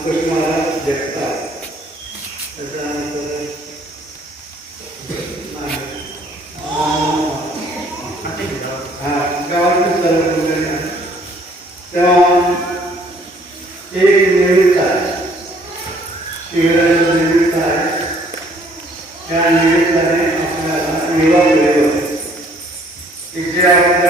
गणपती महाराज जगतात त्याच्यानंतर हाँ। गावातले सर्व मंडळी त्या एक निमित्त आहे शिवराज निमित्त आहे त्या निमित्ताने आपल्याला निवा केले होते की जे आपल्याला